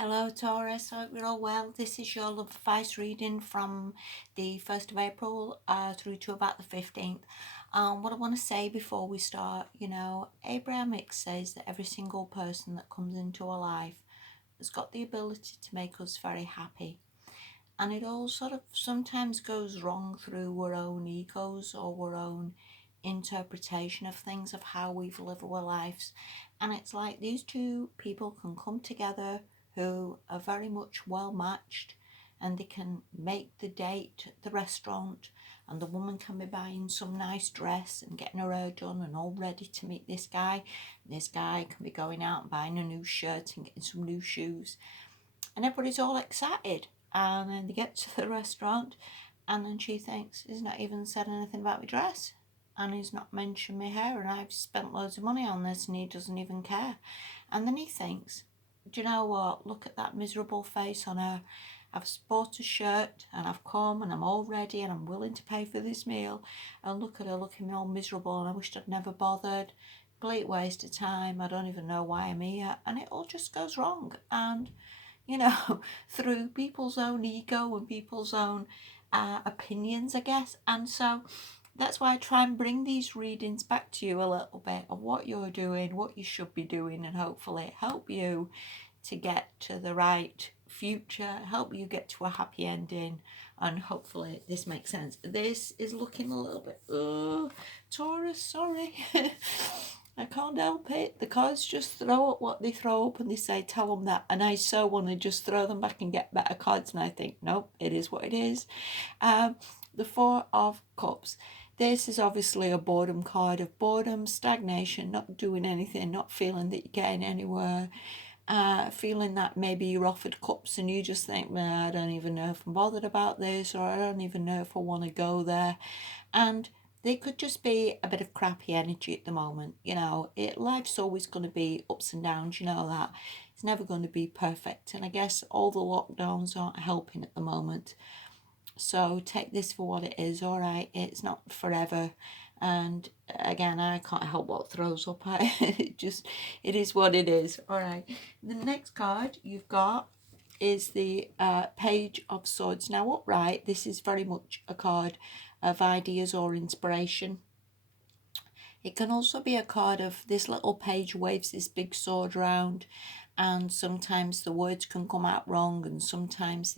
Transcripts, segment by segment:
Hello Taurus, hope you're all well. This is your love advice reading from the 1st of April through to about the 15th. What I want to say before we start, Abraham Hicks says that every single person that comes into our life has got the ability to make us very happy. And it all sort of sometimes goes wrong through our own egos or our own interpretation of things, of how we've lived our lives. And it's like these two people can come together who are very much well matched, and they can make the date at the restaurant, and the woman can be buying some nice dress and getting her hair done and all ready to meet this guy. And this guy can be going out and buying a new shirt and getting some new shoes, and everybody's all excited. And then they get to the restaurant, and then she thinks, he's not even said anything about my dress, and he's not mentioned my hair, and I've spent loads of money on this, and he doesn't even care. And then he thinks, do you know what? Look at that miserable face on her. I've bought a shirt, and I've come, and I'm all ready, and I'm willing to pay for this meal. And look at her looking all miserable, and I wished I'd never bothered. Complete waste of time. I don't even know why I'm here. And it all just goes wrong. And through people's own ego and people's own opinions, I guess. And so that's why I try and bring these readings back to you a little bit of what you're doing, what you should be doing, and hopefully help you to get to the right future, help you get to a happy ending, and hopefully this makes sense. This is looking a little bit, Taurus, sorry. I can't help it. The cards just throw up what they throw up, and they say, tell them that. And I so want to just throw them back and get better cards. And I think, nope, it is what it is. The Four of Cups. This is obviously a boredom card, of boredom, stagnation, not doing anything, not feeling that you're getting anywhere. Feeling that maybe you're offered cups and you just think, man, I don't even know if I'm bothered about this, or I don't even know if I want to go there. And they could just be a bit of crappy energy at the moment. Life's always going to be ups and downs, that. It's never going to be perfect. And I guess all the lockdowns aren't helping at the moment. So take this for what it is, all right? It's not forever. And again, I can't help what throws up. It is what it is, all right? The next card you've got is the Page of Swords. Now, upright, this is very much a card of ideas or inspiration. It can also be a card of this little page waves this big sword around, and sometimes the words can come out wrong, and sometimes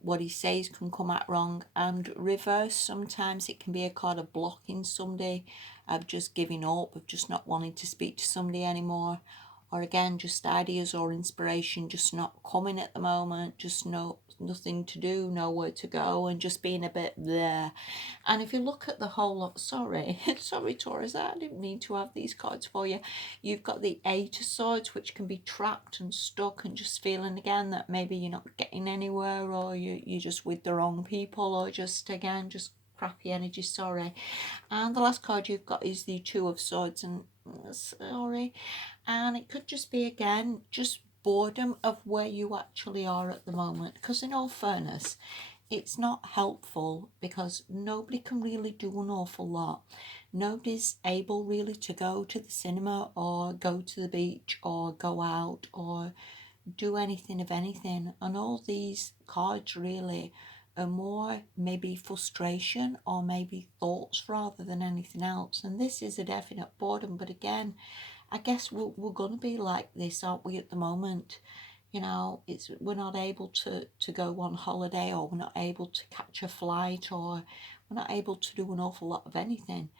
what he says can come out wrong. And reverse, sometimes it can be a card of blocking somebody, of just giving up, of just not wanting to speak to somebody anymore. Or again, just ideas or inspiration just not coming at the moment, just nothing to do, nowhere to go, and just being a bit there. And if you look at the whole lot, sorry Taurus, I didn't mean to have these cards for you. You've got the Eight of Swords, which can be trapped and stuck and just feeling again that maybe you're not getting anywhere, or you're just with the wrong people, or just crappy energy, sorry. And the last card you've got is the Two of Swords, and sorry. And it could just be, again, just boredom of where you actually are at the moment. Because in all fairness, it's not helpful, because nobody can really do an awful lot. Nobody's able really to go to the cinema or go to the beach or go out or do anything of anything. And all these cards really are more maybe frustration or maybe thoughts rather than anything else. And this is a definite boredom. But again, I guess we're going to be like this, aren't we, at the moment? We're not able to go on holiday, or we're not able to catch a flight, or we're not able to do an awful lot of anything.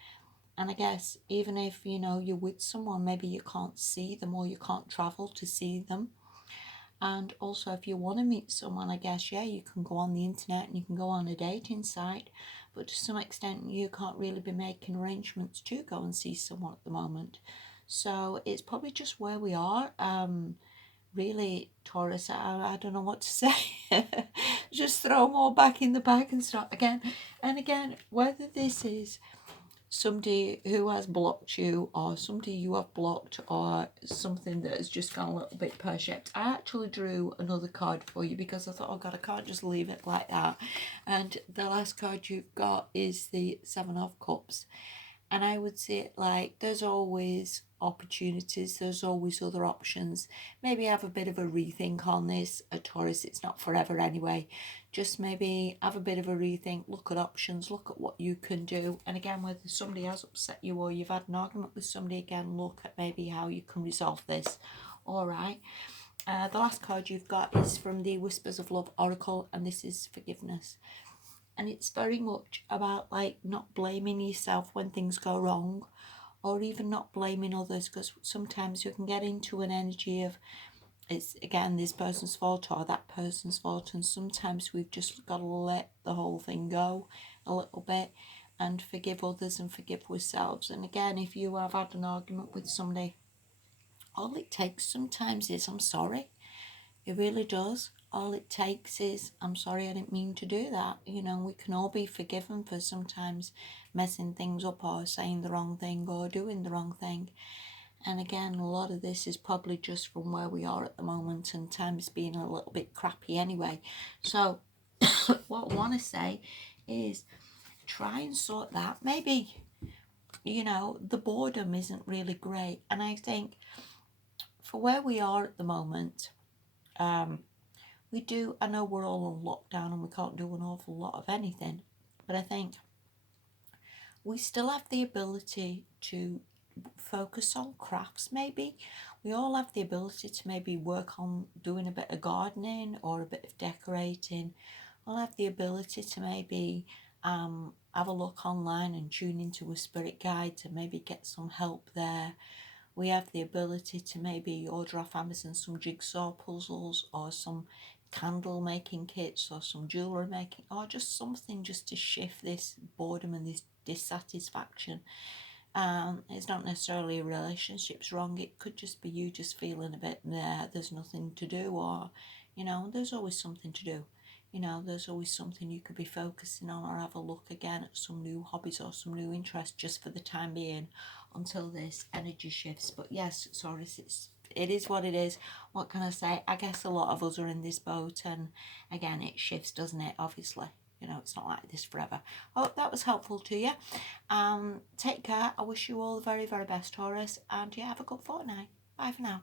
And I guess even if, you're with someone, maybe you can't see them, or you can't travel to see them. And also, if you want to meet someone, I guess, yeah, you can go on the internet and you can go on a dating site, but to some extent you can't really be making arrangements to go and see someone at the moment. So it's probably just where we are. Really, Taurus, I don't know what to say. Just throw more back in the bag and start again. And again, whether this is somebody who has blocked you, or somebody you have blocked, or something that has just gone a little bit pear-shaped. I actually drew another card for you because I thought, oh God, I can't just leave it like that. And the last card you've got is the Seven of Cups. And I would say it like there's always opportunities, there's always other options. Maybe have a bit of a rethink on this. A Taurus, it's not forever anyway. Just maybe have a bit of a rethink, look at options, look at what you can do. And again, whether somebody has upset you or you've had an argument with somebody, again, look at maybe how you can resolve this. All right. The last card you've got is from the Whispers of Love Oracle, and this is forgiveness. And it's very much about like not blaming yourself when things go wrong, or even not blaming others, because sometimes you can get into an energy of it's again this person's fault or that person's fault, and sometimes we've just got to let the whole thing go a little bit and forgive others and forgive ourselves. And again, if you have had an argument with somebody, all it takes sometimes is I'm sorry. It really does. All it takes is, I'm sorry, I didn't mean to do that. You know, we can all be forgiven for sometimes messing things up or saying the wrong thing or doing the wrong thing. And again, a lot of this is probably just from where we are at the moment, and time's being a little bit crappy anyway. So, what I want to say is try and sort that. Maybe, you know, the boredom isn't really great. And I think for where we are at the moment, I know we're all on lockdown and we can't do an awful lot of anything, but I think we still have the ability to focus on crafts maybe. We all have the ability to maybe work on doing a bit of gardening or a bit of decorating. We'll have the ability to maybe have a look online and tune into a spirit guide to maybe get some help there. We have the ability to maybe order off Amazon some jigsaw puzzles or some candle making kits or some jewellery making, or just something just to shift this boredom and this dissatisfaction. It's not necessarily a relationship's wrong, it could just be you just feeling a bit there's nothing to do, or you know, there's always something to do. You know, there's always something you could be focusing on, or have a look again at some new hobbies or some new interests just for the time being until this energy shifts. But yes, sorry, it is what it is. What can I say? I guess a lot of us are in this boat, and again, it shifts, doesn't it? Obviously, you know, it's not like this forever. I hope that was helpful to you. Take care. I wish you all the very, very best, Taurus, and yeah, have a good fortnight. Bye for now.